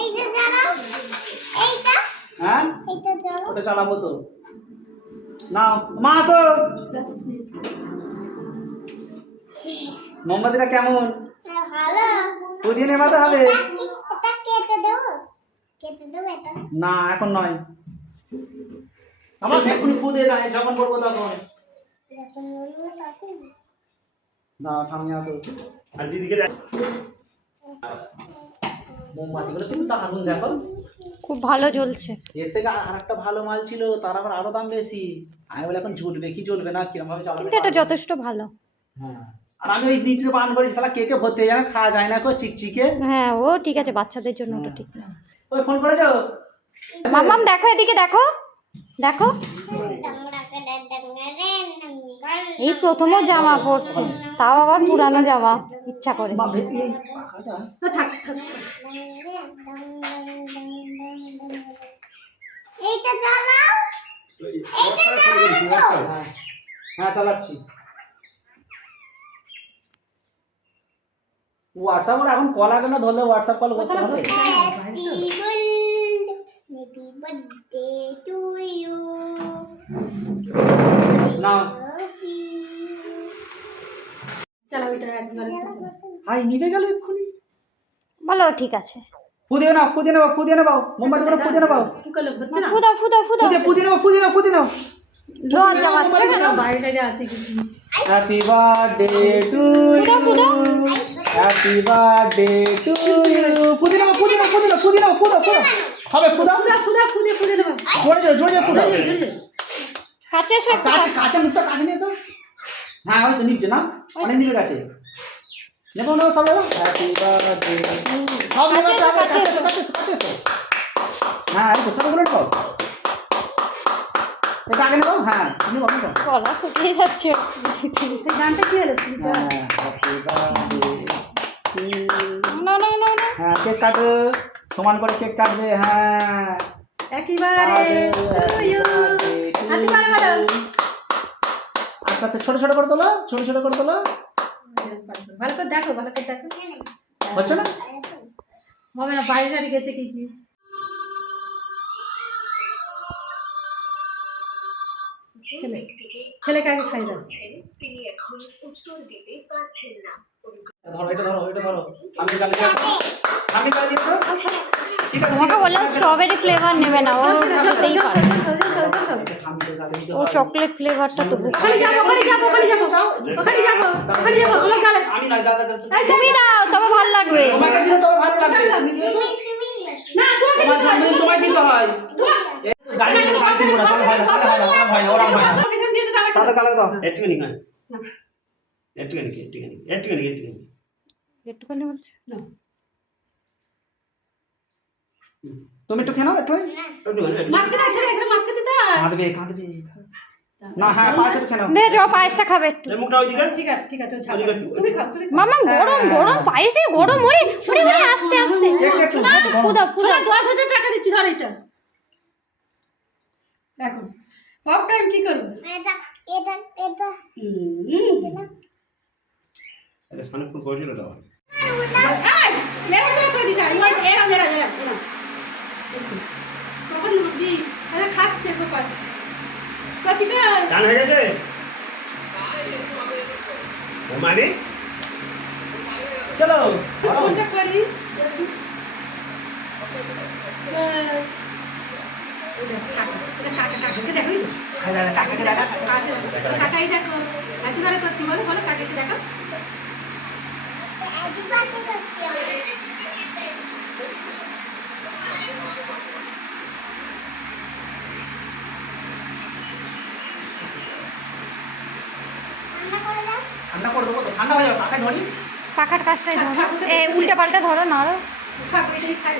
এইটা চালাও, এইটা হ্যাঁ এইটা চালাও। ওটা চালাবো তো। নাও মা আসো। মোমবাতিটা কেমন? ভালো। পুদিয়ে নেবাতে হবে। এটা কেটে দেবো, কেটে দেবো এটা। না এখন নয়, আমার এখন পুদে নাই, যখন করবো তখন। যখন বলবো তখন। না সামনে আসো। আর দিদিকে দেখ, মোমবাতিগুলো কিন্তু দারুণ দেখো, খুব ভালো জ্বলছে। এর থেকে আর একটা ভালো মাল ছিল, তার আবার আরো দাম বেশি। আমি বলে এখন জ্বলবে কি জ্বলবে না, কিরকম ভাবে চালাবে। কিন্তু এটা যথেষ্ট ভালো। হ্যাঁ, আর আমি ওই নিচে পান করি, শালা কেকে ভর্তি হয়ে যাবে, খাওয়া যায় না কো চিকচিকে। হ্যাঁ ও ঠিক আছে, বাচ্চাদের জন্য ওটা ঠিক না। ওই ফোন করেছো? মাম্মাম দেখো এদিকে, দেখো দেখো, এই প্রথমও জামা পরছে, তাও আবার পুরানো জামা ইচ্ছা করে। মা ভেতরে এই পাখাটা। তো থাক থাক। এইটা চালাও, হ্যাঁ, হ্যাঁ চালাচ্ছি। হোয়াটসঅ্যাপ ওর এখন কল আগে না ধরলে হোয়াটসঅ্যাপ কল করতে হবে। Happy birthday to you. নাও চালাও এটা একবার। হাই নিভে গেল এক্ষুনি। বলো ঠিক আছে। পুদিয়ে নাও, পুদিয়ে নাও, পুদিয়ে নাও, মোমবাতি করে পুদিয়ে নাও। কি করলে হচ্ছে না? ফুদাও ফুদাও ফুদাও। পুদিয়ে নাও, পুদিয়ে নাও, পুদিয়ে নাও। লজ্জা পাচ্ছে কেন? বাইরে আছে কিছু। Happy birthday to you, happy birthday to you. পুদিয়ে নাও, পুদিয়ে নাও, পুদিয়ে নাও, পুদিয়ে নাও, পুদাও, পুদাও। হবে পুদাও, ফুদে দেবো। জোরে জোরে জোরে পুদাও। কাছে এসো একটু। কাছে কাছে মুখটা কাছে নিয়ে এসো। হ্যাঁ ওই তো নিচ্ছে না, অনেক নিবে গেছে। নেবো না সব নেবো। হ্যাপি বার্থডে সব নেবো, কাছে এসো, কাছে এসো, কাছে এসো। হ্যাঁ এই তো সবগুলো নেবো। এটা আগে নেবো। হ্যাঁ নেবো নেবো। গলা শুকিয়ে যাচ্ছে। সেই গানটা কি হলো? হ্যাঁ হ্যাপি বার্থডে টু ইউ। না না না না। হ্যাঁ কেক কাটো, সমান করে কেক কাটবে। হ্যাঁ একেবারে to you. হাতি বাড়া বাড়া। আস্তে আস্তে ছোট ছোট করে তোলো, ছোট ছোট করে তোলো। ভালো করে দেখো, ভালো করে দেখো। হচ্ছে না? হবে না, বাইরে গাড়ি গেছে কি কি। ছেলে ছেলেকে আগে খাই দাও। ধরো এটা, ধরো এটা, ধরো। আমি গালি দিয়েছি, আমি গালি দিয়েছি। ঠিক আছে তোমাকে বললাম স্ট্রবেরি ফ্লেভার নেবে না, ও হতেই পারে। ও চকলেট ফ্লেভারটা তো ওখানে যাবো, ওখানে যাবো, ওখানে যাবো, ওখানে যাবো, ওখানে যাবো। আমার গালে আমি না দাদা দাদা তুমি দাও, তবে ভালো লাগবে। তোমাকে দিলে তো ভালো লাগবে। না তোমাকে তোমার জন্মদিন তোমায় দিতে হয়। গালি গালি দিব না, হয় না, হয় না, ওরা হয় না। দাদা গালে দাও। একটুখানি খায়, একটুখানি, একটুখানি, একটুখানি, একটুখানি। একটুখানি বলছে। তুমি একটু খেয়ে নাও, একটুখানি, একটুখানি। মাকে দাও, একটা মাকে দিতে হয়। কাঁদবে কাঁদবে না। হ্যাঁ পায়েস একটু খেয়ে নাও। দে যাও, পায়েসটা খাবে একটু। এই মুখটা ওইদিকে। ঠিক আছে ঠিক আছে, তুমি খাও, তুমি খাও। মামা গরম গরম পায়েস দিয়ে গরম, ওরে ওরে ওরে, আস্তে আস্তে। একটু ফুদাও ফুদাও। 10,000 টাকা দিচ্ছি, ধর এটা। দেখো সব টাইম কি করবে। এটা এটা এটা আরে সামনে ফুল পড়ছিল দাও। এই লেরা দে করে দিতা, এরা মেরা মেরা এরা। কখন মুরগি আরে খাচ্ছে কপাল। কতিকা চান হয়ে গেছে ও মানে চলো কোনটা করি। কাকাকে দেখো, কাকাকে দেখা কাকাই দেখো। একেবারে করছি, বলো বলো কাকাকে দেখো। হ্যাপি বার্থডে করছি আমি। ঠান্ডা করে দাও। ঠান্ডা করে দেবো তো, ঠান্ডা হয়ে যাবে। কাকায় ধরি। পাখার কাছটাই ধরো, উল্টে পাল্টা ধরো, নাড়ো। খাক, এটাই খাই।